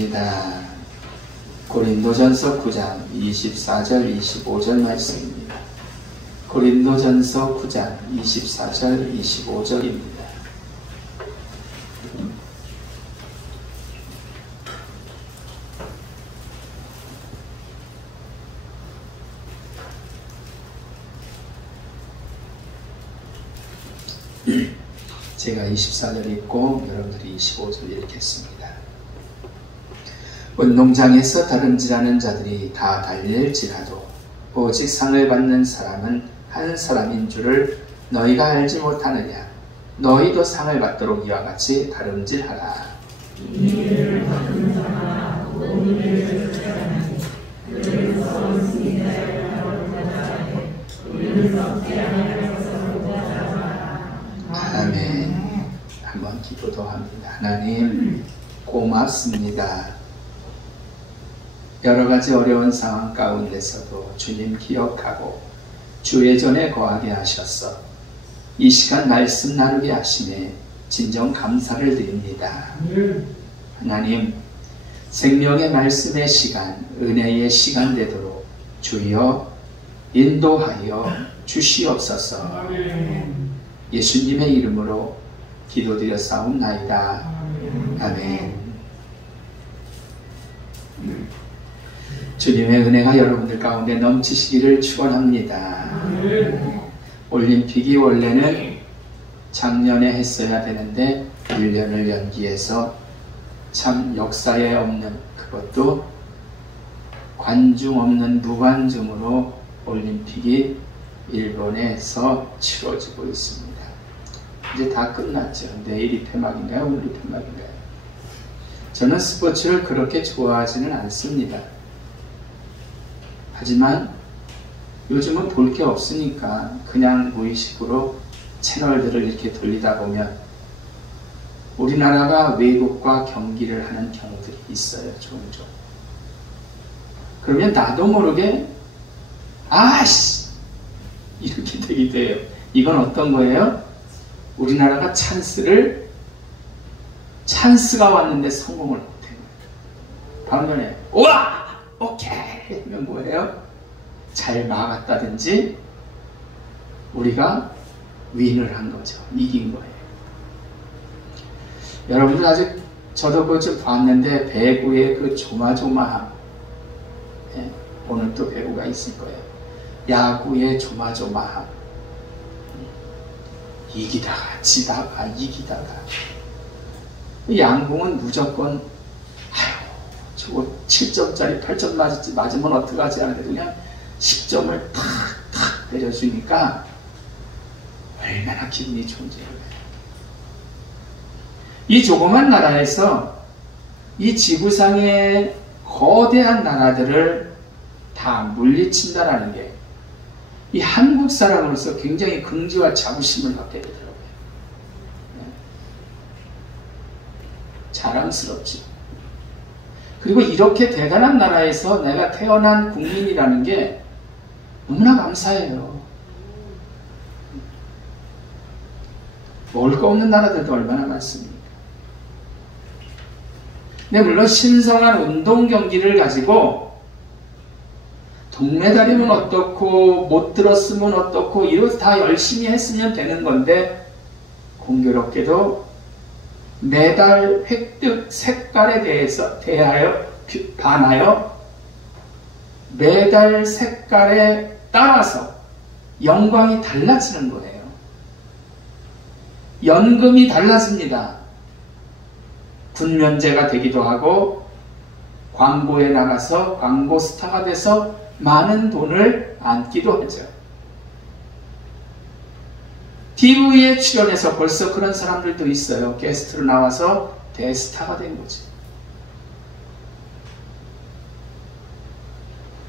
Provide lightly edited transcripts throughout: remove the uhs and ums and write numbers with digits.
읽겠습니다. 고린도전서 9장 24절 25절 말씀입니다. 고린도전서 9장 24절 25절입니다. 제가 24절 읽고 여러분들이 25절 읽겠습니다. 운동장에서 다름질하는 자들이 다 달릴지라도 오직 상을 받는 사람은 한 사람인 줄을 너희가 알지 못하느냐. 너희도 상을 받도록 이와 같이 다름질하라. 이를 받는 자가 오늘을 주장하니 그를 써있는 자를 우리를 썩지 않을 것으로 보아라. 아멘. 한번 기도도 합니다. 하나님 고맙습니다. 여러 가지 어려운 상황 가운데서도 주님 기억하고 주의 전에 거하게 하셔서 이 시간 말씀 나누게 하시네 진정 감사를 드립니다. 하나님 생명의 말씀의 시간, 은혜의 시간 되도록 주여 인도하여 주시옵소서. 예수님의 이름으로 기도드렸사옵나이다. 아멘. 주님의 은혜가 여러분들 가운데 넘치시기를 축원합니다. 올림픽이 원래는 작년에 했어야 되는데 1년을 연기해서 참 역사에 없는, 그것도 관중 없는 무관중으로 올림픽이 일본에서 치러지고 있습니다. 이제 다 끝났죠. 내일이 폐막인가요? 오늘이 폐막인가요? 저는 스포츠를 그렇게 좋아하지는 않습니다. 하지만 요즘은 볼 게 없으니까 그냥 무의식으로 채널들을 이렇게 돌리다 보면 우리나라가 외국과 경기를 하는 경우들이 있어요. 종종. 그러면 나도 모르게 아씨 이렇게 되기도 해요. 이건 어떤 거예요? 우리나라가 찬스가 왔는데 성공을 못해요. 반면에 우와! 오케이! 하면 뭐예요? 잘 막았다든지 우리가 윈을 한 거죠. 이긴 거예요. 여러분들 아직 저도 그거 좀 봤는데 배구의 그 조마조마함, 예, 오늘 또 배구가 있을 거예요. 야구의 조마조마함, 이기다가 지다가 이기다가 양궁은 무조건 저거 7점짜리 8점 맞으면 어떡하지 하는데 그냥 10점을 탁탁 때려주니까 얼마나 기분이 좋은지. 이 조그만 나라에서 이 지구상의 거대한 나라들을 다 물리친다라는 게 이 한국 사람으로서 굉장히 긍지와 자부심을 갖게 되더라고요. 자랑스럽죠. 그리고 이렇게 대단한 나라에서 내가 태어난 국민이라는 게 너무나 감사해요. 먹을 거 없는 나라들도 얼마나 많습니까? 근데 물론 신성한 운동 경기를 가지고 동메달이면 어떻고 못 들었으면 어떻고 이렇게 다 열심히 했으면 되는 건데 공교롭게도 메달 획득 색깔에 대하여 반하여 메달 색깔에 따라서 영광이 달라지는 거예요. 연금이 달라집니다. 군면제가 되기도 하고 광고에 나가서 광고 스타가 돼서 많은 돈을 안기도 하죠. TV에 출연해서 벌써 그런 사람들도 있어요. 게스트로 나와서 대스타가 된 거지.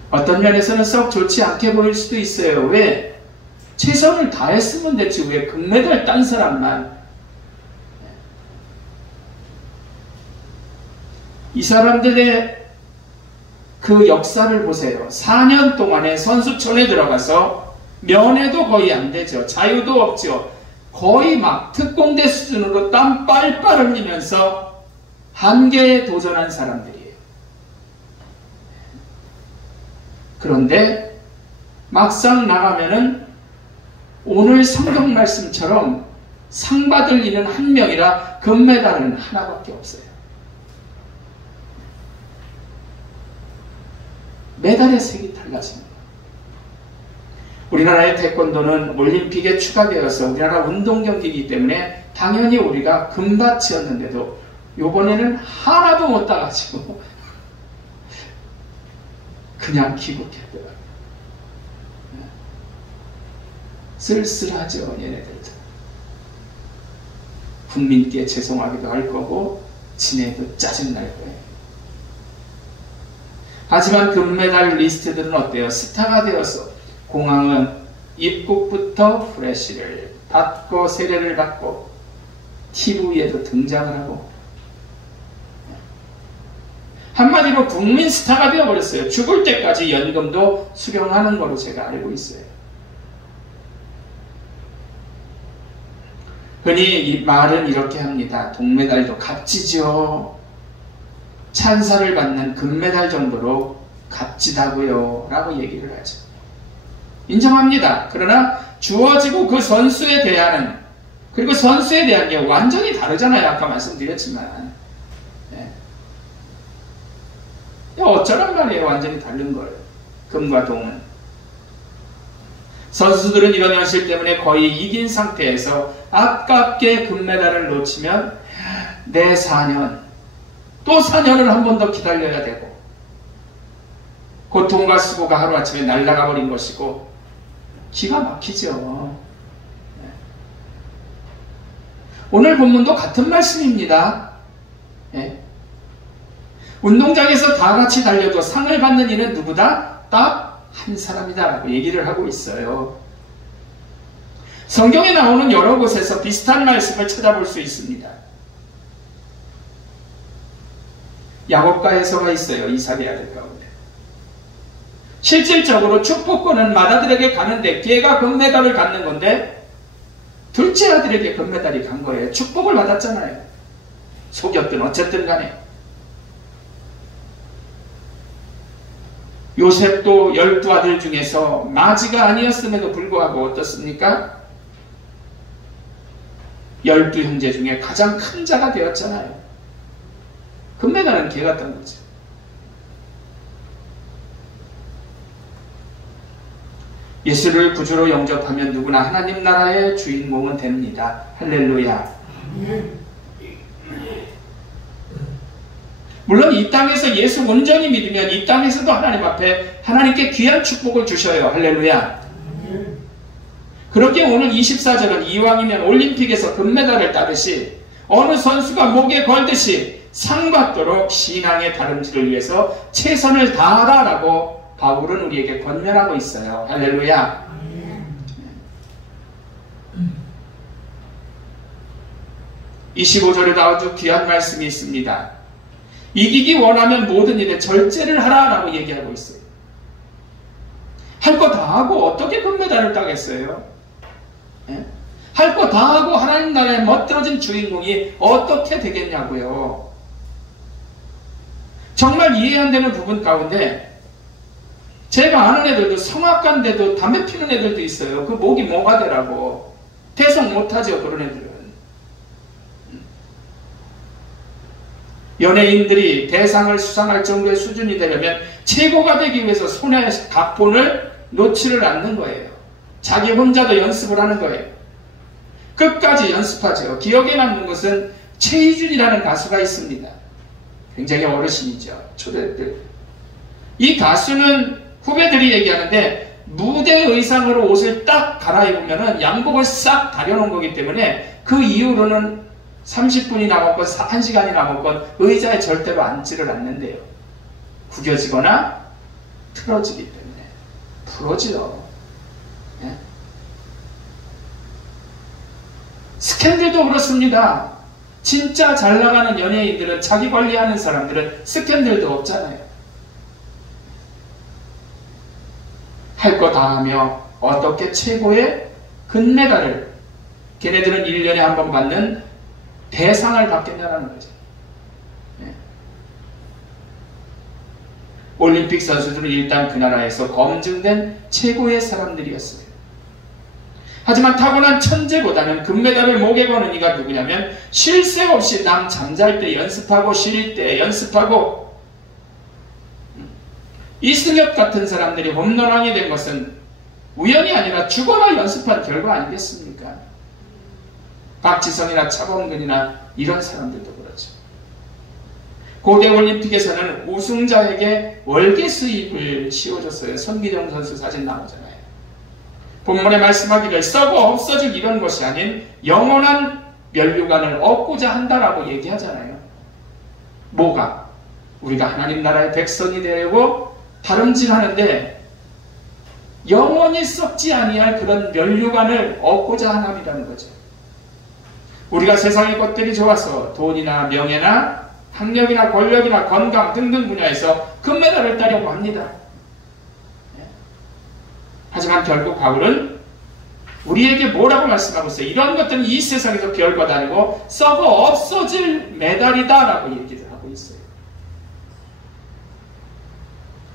어떤 면에서는 썩 좋지 않게 보일 수도 있어요. 왜? 최선을 다했으면 됐지. 왜 금메달 딴 사람만. 이 사람들의 그 역사를 보세요. 4년 동안에 선수촌에 들어가서 면회도 거의 안 되죠. 자유도 없죠. 거의 막 특공대 수준으로 땀 빨빨 흘리면서 한계에 도전한 사람들이에요. 그런데 막상 나가면은 오늘 성경 말씀처럼 상 받을 이는 한 명이라 금메달은 하나밖에 없어요. 메달의 색이 달라집니다. 우리나라의 태권도는 올림픽에 추가되어서 우리나라 운동경기이기 때문에 당연히 우리가 금받치였는데도 요번에는 하나도 못 따가지고 그냥 귀국했더라고요. 쓸쓸하죠, 얘네들도. 국민께 죄송하기도 할 거고 지네도 짜증날 거예요. 하지만 금메달 리스트들은 어때요? 스타가 되어서 공항은 입국부터 프레시를 받고 세례를 받고 TV에도 등장을 하고 한마디로 국민 스타가 되어버렸어요. 죽을 때까지 연금도 수령하는 거로 제가 알고 있어요. 흔히 이 말은 이렇게 합니다. 동메달도 값지죠. 찬사를 받는 금메달 정도로 값지다고요 라고 얘기를 하죠. 인정합니다. 그러나 주어지고 그 선수에 대한 그리고 선수에 대한 게 완전히 다르잖아요. 아까 말씀드렸지만 어쩌란 말이에요. 완전히 다른 걸. 금과 동은. 선수들은 이런 현실 때문에 거의 이긴 상태에서 아깝게 금메달을 놓치면 내 4년 또 4년을 한 번 더 기다려야 되고 고통과 수고가 하루아침에 날아가 버린 것이고 기가 막히죠. 오늘 본문도 같은 말씀입니다. 운동장에서 다 같이 달려도 상을 받는 이는 누구다? 딱 한 사람이다 라고 얘기를 하고 있어요. 성경에 나오는 여러 곳에서 비슷한 말씀을 찾아볼 수 있습니다. 야곱과 에서가 있어요. 이삭의 아들 가운데. 실질적으로 축복권은 맏아들에게 가는데 걔가 금메달을 갖는 건데 둘째 아들에게 금메달이 간 거예요. 축복을 받았잖아요. 속였든 어쨌든 간에. 요셉도 12아들 중에서 마지가 아니었음에도 불구하고 어떻습니까? 12형제 중에 가장 큰 자가 되었잖아요. 금메달은 걔 같던 거죠. 예수를 구주로 영접하면 누구나 하나님 나라의 주인공은 됩니다. 할렐루야. 물론 이 땅에서 예수 온전히 믿으면 이 땅에서도 하나님 앞에 하나님께 귀한 축복을 주셔요. 할렐루야. 그렇게 오늘 24절은 이왕이면 올림픽에서 금메달을 따듯이 어느 선수가 목에 걸듯이 상 받도록 신앙의 다름질을 위해서 최선을 다하라라고 바울은 우리에게 권면하고 있어요. 할렐루야. 25절에도 아주 귀한 말씀이 있습니다. 이기기 원하면 모든 일에 절제를 하라라고 얘기하고 있어요. 할 거 다 하고 어떻게 금메달을 따겠어요? 할 거 다 하고 하나님 나라에 멋들어진 주인공이 어떻게 되겠냐고요. 정말 이해 안 되는 부분 가운데 제가 아는 애들도 성악가인데도 담배 피는 애들도 있어요. 그 목이 뭐가 되라고. 대성 못하죠. 그런 애들은. 연예인들이 대상을 수상할 정도의 수준이 되려면 최고가 되기 위해서 손에 각본을 놓지를 않는 거예요. 자기 혼자도 연습을 하는 거예요. 끝까지 연습하죠. 기억에 남는 것은 최희준이라는 가수가 있습니다. 굉장히 어르신이죠. 초대들. 이 가수는 후배들이 얘기하는데 무대 의상으로 옷을 딱 갈아입으면 양복을 싹 다려놓은 거기 때문에 그 이후로는 30분이 남았건 1시간이 남았건 의자에 절대로 앉지를 않는데요. 구겨지거나 틀어지기 때문에 부러지요. 네? 스캔들도 그렇습니다. 진짜 잘 나가는 연예인들은 자기 관리하는 사람들은 스캔들도 없잖아요. 할 거 다 하며 어떻게 최고의 금메달을 걔네들은 1년에 한 번 받는 대상을 받겠냐라는 거죠. 네. 올림픽 선수들은 일단 그 나라에서 검증된 최고의 사람들이었어요. 하지만 타고난 천재보다는 금메달을 목에 거는 이가 누구냐면 쉴 새 없이 남 잠잘 때 연습하고 쉴 때 연습하고, 이승엽 같은 사람들이 홈런왕이 된 것은 우연이 아니라 죽어라 연습한 결과 아니겠습니까? 박지성이나 차범근이나 이런 사람들도 그렇죠. 고대 올림픽에서는 우승자에게 월계 수입을 씌워줬어요. 선기정 선수 사진 나오잖아요. 본문에 말씀하기를 썩어 없어질 이런 것이 아닌 영원한 면류관을 얻고자 한다라고 얘기하잖아요. 뭐가? 우리가 하나님 나라의 백성이 되고 다름질하는데 영원히 썩지 아니할 그런 면류관을 얻고자 함이라는 거죠. 우리가 세상의 것들이 좋아서 돈이나 명예나 학력이나 권력이나 건강 등등 분야에서 금메달을 따려고 합니다. 하지만 결국 바울은 우리에게 뭐라고 말씀하고 있어요? 이런 것들은 이 세상에서 별것 아니고 썩어 없어질 메달이다 라고 얘기를 하고 있어요.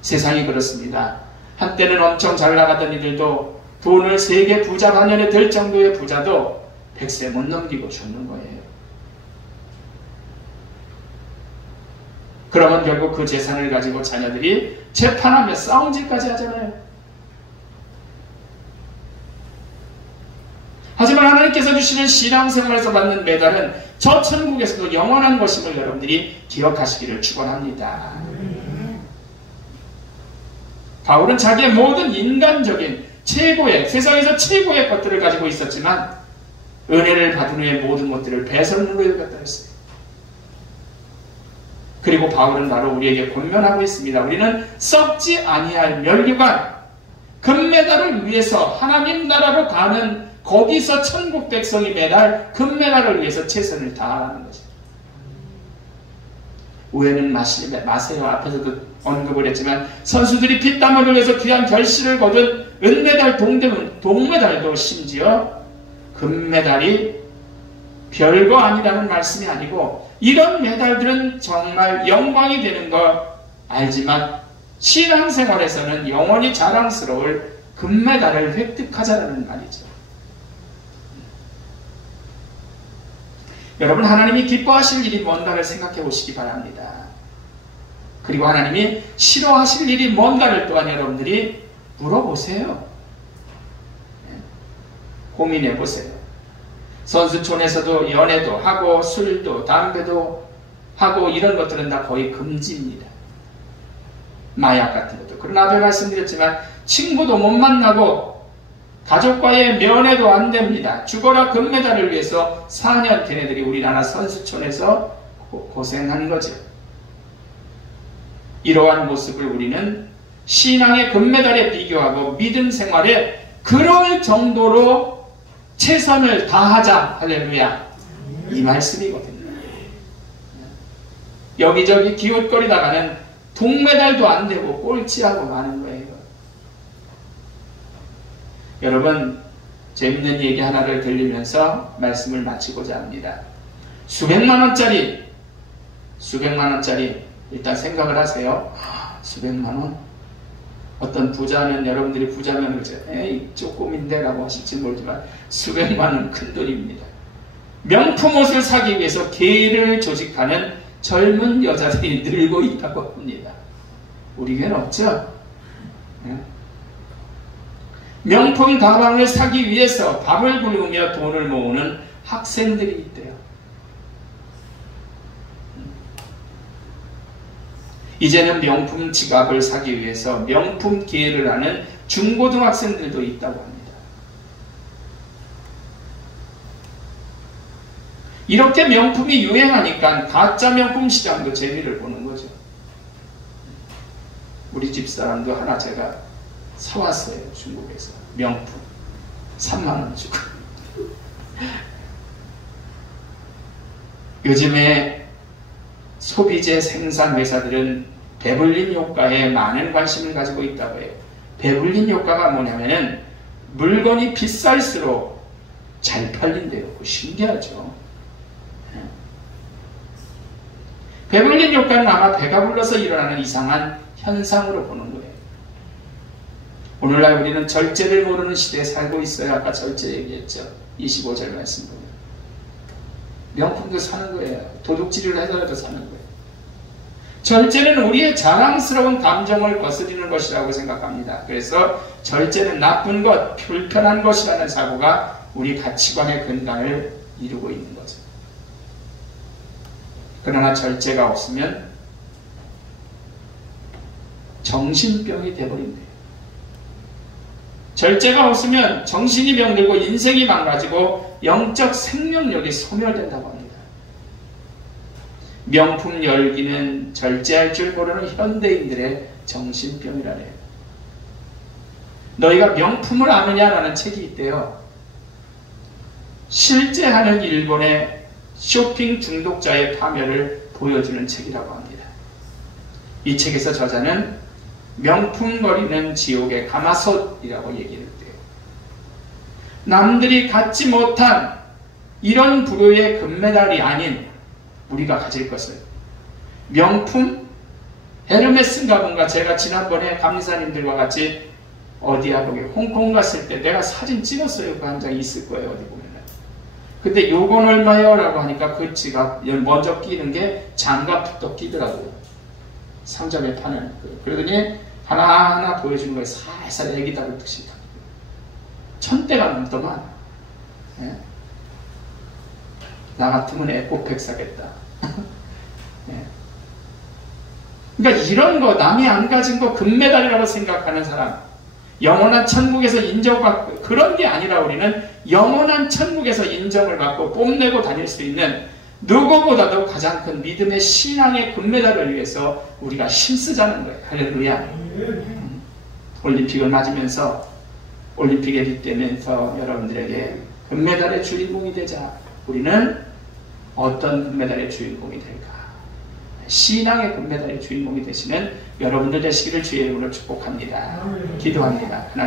세상이 그렇습니다. 한때는 엄청 잘 나가던 이들도 돈을 세계 부자 반열에 들 정도의 부자도 100세 못 넘기고 죽는 거예요. 그러면 결국 그 재산을 가지고 자녀들이 재판하며 싸움질까지 하잖아요. 하지만 하나님께서 주시는 신앙생활에서 받는 메달은 저 천국에서도 영원한 것임을 여러분들이 기억하시기를 축원합니다. 바울은 자기의 모든 인간적인 최고의, 세상에서 최고의 것들을 가지고 있었지만 은혜를 받은 후에 모든 것들을 배설물로 여겼다 했어요. 그리고 바울은 바로 우리에게 권면하고 있습니다. 우리는 썩지 아니할 면류관, 금메달을 위해서 하나님 나라로 가는, 거기서 천국 백성이 메달, 금메달을 위해서 최선을 다하라는 것입니다. 오해는 마세요. 앞에서도 언급을 했지만 선수들이 피땀을 흘려서 귀한 결실을 거둔 은메달, 동메달도 심지어 금메달이 별거 아니라는 말씀이 아니고 이런 메달들은 정말 영광이 되는 걸 알지만 신앙생활에서는 영원히 자랑스러울 금메달을 획득하자는 말이죠. 여러분, 하나님이 기뻐하실 일이 뭔가를 생각해 보시기 바랍니다. 그리고 하나님이 싫어하실 일이 뭔가를 또한 여러분들이 물어보세요. 고민해 보세요. 선수촌에서도 연애도 하고 술도 담배도 하고 이런 것들은 다 거의 금지입니다. 마약 같은 것도. 그러나 앞에 말씀드렸지만 친구도 못 만나고 가족과의 면회도 안 됩니다. 죽어라 금메달을 위해서 4년 걔네들이 우리나라 선수촌에서 고생한 거죠. 이러한 모습을 우리는 신앙의 금메달에 비교하고 믿음 생활에 그럴 정도로 최선을 다하자. 할렐루야. 이 말씀이거든요. 여기저기 기웃거리다가는 동메달도 안 되고 꼴찌하고 마는 거예요. 여러분, 재밌는 얘기 하나를 들리면서 말씀을 마치고자 합니다. 수백만 원짜리 일단 생각을 하세요. 수백만 원? 어떤 부자는 여러분들이 부자면 그러죠. 에이 조금인데 라고 하실지 모르지만 수백만 원 큰 돈입니다. 명품 옷을 사기 위해서 개를 조직하는 젊은 여자들이 늘고 있다고 합니다. 우리 교회는 없죠? 명품 가방을 사기 위해서 밥을 굶으며 돈을 모으는 학생들이 있대요. 이제는 명품 지갑을 사기 위해서 명품 기회를 하는 중고등학생들도 있다고 합니다. 이렇게 명품이 유행하니까 가짜 명품 시장도 재미를 보는 거죠. 우리 집사람도 하나 제가 사왔어요. 중국에서. 명품 3만원 주고. 요즘에 소비재 생산 회사들은 배불림 효과에 많은 관심을 가지고 있다고 해요. 배불림 효과가 뭐냐면은 물건이 비쌀수록 잘 팔린대요. 신기하죠. 배불린 욕과는 아마 배가 불러서 일어나는 이상한 현상으로 보는 거예요. 오늘날 우리는 절제를 모르는 시대에 살고 있어요. 아까 절제 얘기했죠. 25절 말씀 보면. 명품도 사는 거예요. 도둑질을 해서라도 사는 거예요. 절제는 우리의 자랑스러운 감정을 거스리는 것이라고 생각합니다. 그래서 절제는 나쁜 것, 불편한 것이라는 사고가 우리 가치관의 근간을 이루고 있는 거죠. 그러나 절제가 없으면 정신병이 되어버린대요. 절제가 없으면 정신이 병들고 인생이 망가지고 영적 생명력이 소멸된다고 합니다. 명품 열기는 절제할 줄 모르는 현대인들의 정신병이라네요. 너희가 명품을 아느냐라는 책이 있대요. 실제 하는 일본의 쇼핑 중독자의 파멸을 보여주는 책이라고 합니다. 이 책에서 저자는 명품거리는 지옥의 가마솥이라고 얘기를 했대요. 남들이 갖지 못한 이런 부류의 금메달이 아닌 우리가 가질 것을 명품 헤르메스인가 뭔가 제가 지난번에 감리사님들과 같이 어디야 거기 홍콩 갔을 때 내가 사진 찍었어요. 그 한 장 있을 거예요. 어디 보면. 근데 요건 얼마요? 라고 하니까 그 지갑 먼저 끼는 게 장갑부터 끼더라고요. 상점에 파는. 그러더니 하나하나 보여주는 거예요. 살살 애기 다루듯이. 1000대가 넘더만. 예? 나 같으면 에코백 사겠다. 예. 그러니까 이런 거 남이 안 가진 거 금메달이라고 생각하는 사람, 영원한 천국에서 인정받고 그런 게 아니라 우리는 영원한 천국에서 인정을 받고 뽐내고 다닐 수 있는 누구보다도 가장 큰 믿음의 신앙의 금메달을 위해서 우리가 힘쓰자는 거예요. 할렐루야. 올림픽을 맞으면서 올림픽에 빗대면서 여러분들에게 금메달의 주인공이 되자. 우리는 어떤 금메달의 주인공이 될까? 신앙의 금메달의 주인공이 되시는 여러분들 되시기를 주의 이름으로 축복합니다. 기도합니다. 하나님.